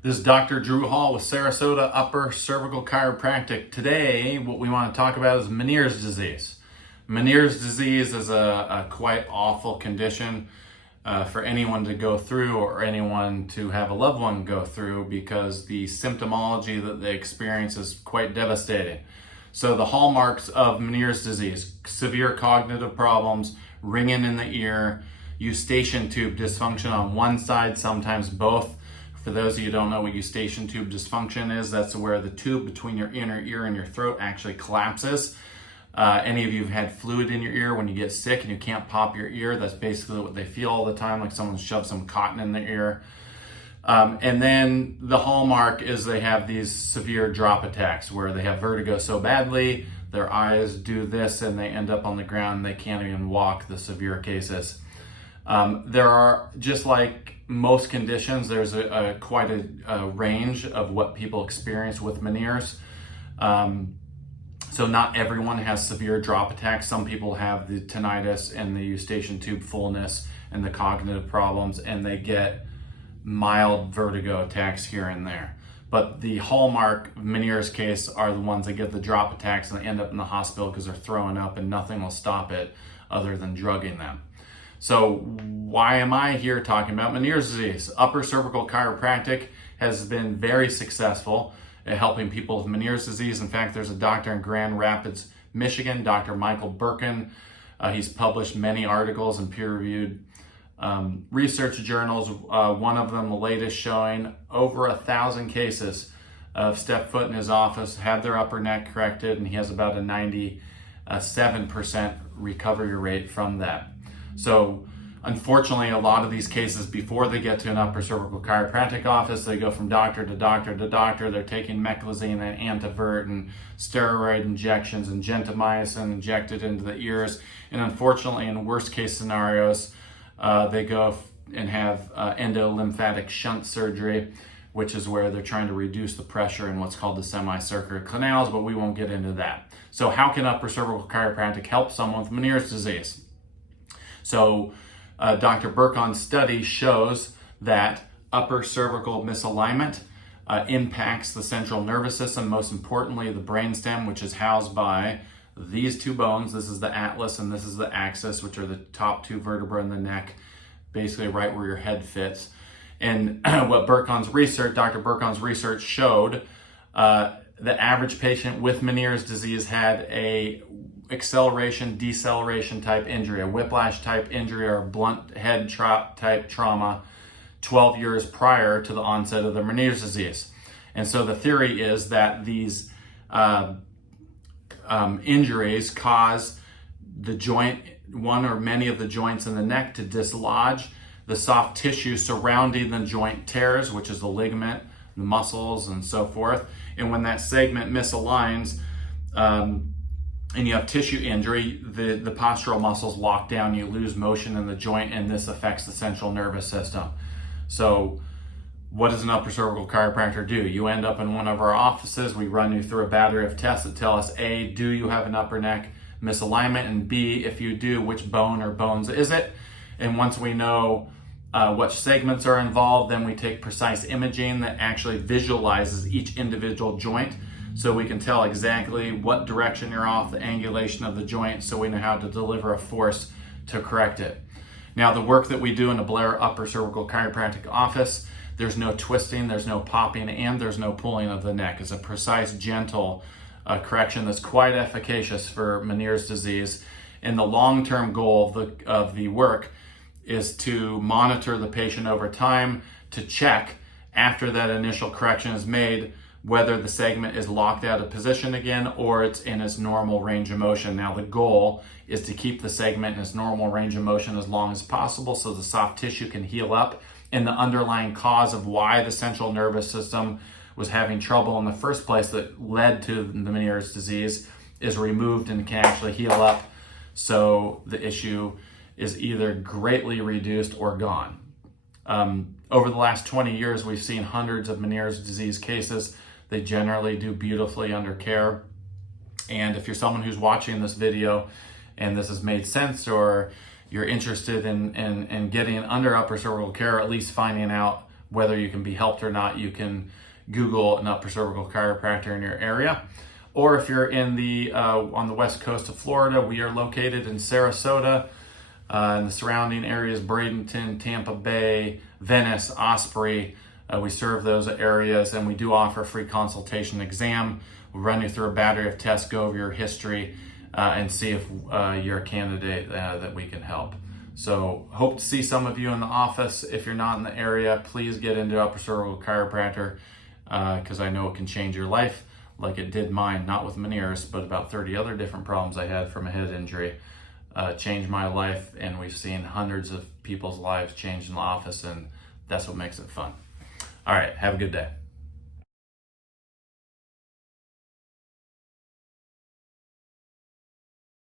This is Dr. Drew Hall with Sarasota Upper Cervical Chiropractic. Today, what we want to talk about is Meniere's disease. Meniere's disease is a quite awful condition for anyone to go through or anyone to have a loved one go through because the symptomology that they experience is quite devastating. So the hallmarks of Meniere's disease: severe cognitive problems, ringing in the ear, Eustachian tube dysfunction on one side, sometimes both. For those of you who don't know what Eustachian tube dysfunction is, that's where the tube between your inner ear and your throat actually collapses. Any of you have had fluid in your ear when you get sick and you can't pop your ear, that's basically what they feel all the time, like someone shoved some cotton in their ear. And then the hallmark is they have these severe drop attacks where they have vertigo so badly, their eyes do this and they end up on the ground, they can't even walk, the severe cases. There are, just like most conditions, there's quite a range of what people experience with Meniere's. So not everyone has severe drop attacks. Some people have the tinnitus and the Eustachian tube fullness and the cognitive problems, and they get mild vertigo attacks here and there. But the hallmark of Meniere's case are the ones that get the drop attacks and they end up in the hospital because they're throwing up and nothing will stop it other than drugging them. So why am I here talking about Meniere's disease? Upper Cervical Chiropractic has been very successful at helping people with Meniere's disease. In fact, there's a doctor in Grand Rapids, Michigan, Dr. Michael Burcon. He's published many articles in peer-reviewed research journals. One of them, the latest, showing over 1,000 cases of stepped foot in his office, had their upper neck corrected, and he has about a 97% recovery rate from that. So unfortunately, a lot of these cases, before they get to an upper cervical chiropractic office, they go from doctor to doctor to doctor. They're taking meclizine and antivert and steroid injections and gentamicin injected into the ears. And unfortunately, in worst case scenarios, they go and have endolymphatic shunt surgery, which is where they're trying to reduce the pressure in what's called the semicircular canals, but we won't get into that. So how can upper cervical chiropractic help someone with Meniere's disease? So Dr. Burcon's study shows that upper cervical misalignment impacts the central nervous system, most importantly the brainstem, which is housed by these two bones. This is the atlas and this is the axis, which are the top two vertebrae in the neck, basically right where your head fits. And what Dr. Burcon's research showed, the average patient with Meniere's disease had a acceleration, deceleration type injury, a whiplash type injury, or a blunt head type trauma 12 years prior to the onset of the Meniere's disease. And so the theory is that these injuries cause the joint, one or many of the joints in the neck, to dislodge. The soft tissue surrounding the joint tears, which is the ligament, the muscles, and so forth. And when that segment misaligns, and you have tissue injury, the postural muscles lock down, you lose motion in the joint, and this affects the central nervous system. So what does an upper cervical chiropractor do? You end up in one of our offices, we run you through a battery of tests that tell us, A, do you have an upper neck misalignment, and B, if you do, which bone or bones is it? And once we know what segments are involved, then we take precise imaging that actually visualizes each individual joint, so we can tell exactly what direction you're off, the angulation of the joint, so we know how to deliver a force to correct it. Now, the work that we do in the Blair Upper Cervical Chiropractic office, there's no twisting, there's no popping, and there's no pulling of the neck. It's a precise, gentle correction that's quite efficacious for Meniere's disease. And the long-term goal of the work is to monitor the patient over time, to check after that initial correction is made whether the segment is locked out of position again or it's in its normal range of motion. Now, the goal is to keep the segment in its normal range of motion as long as possible so the soft tissue can heal up and the underlying cause of why the central nervous system was having trouble in the first place that led to the Meniere's disease is removed and can actually heal up, so the issue is either greatly reduced or gone. Over the last 20 years, we've seen hundreds of Meniere's disease cases. They generally do beautifully under care. And if you're someone who's watching this video and this has made sense, or you're interested in getting under upper cervical care, or at least finding out whether you can be helped or not, you can Google an upper cervical chiropractor in your area. Or if you're in the on the west coast of Florida, we are located in Sarasota, and the surrounding areas, Bradenton, Tampa Bay, Venice, Osprey. We serve those areas, and we do offer a free consultation exam. We'll run you through a battery of tests, go over your history, and see if you're a candidate that we can help. So hope to see some of you in the office. If you're not in the area, please get into upper cervical chiropractor, because I know it can change your life like it did mine, not with Meniere's, but about 30 other different problems I had from a head injury. Changed my life, and we've seen hundreds of people's lives change in the office, and that's what makes it fun. All right, have a good day.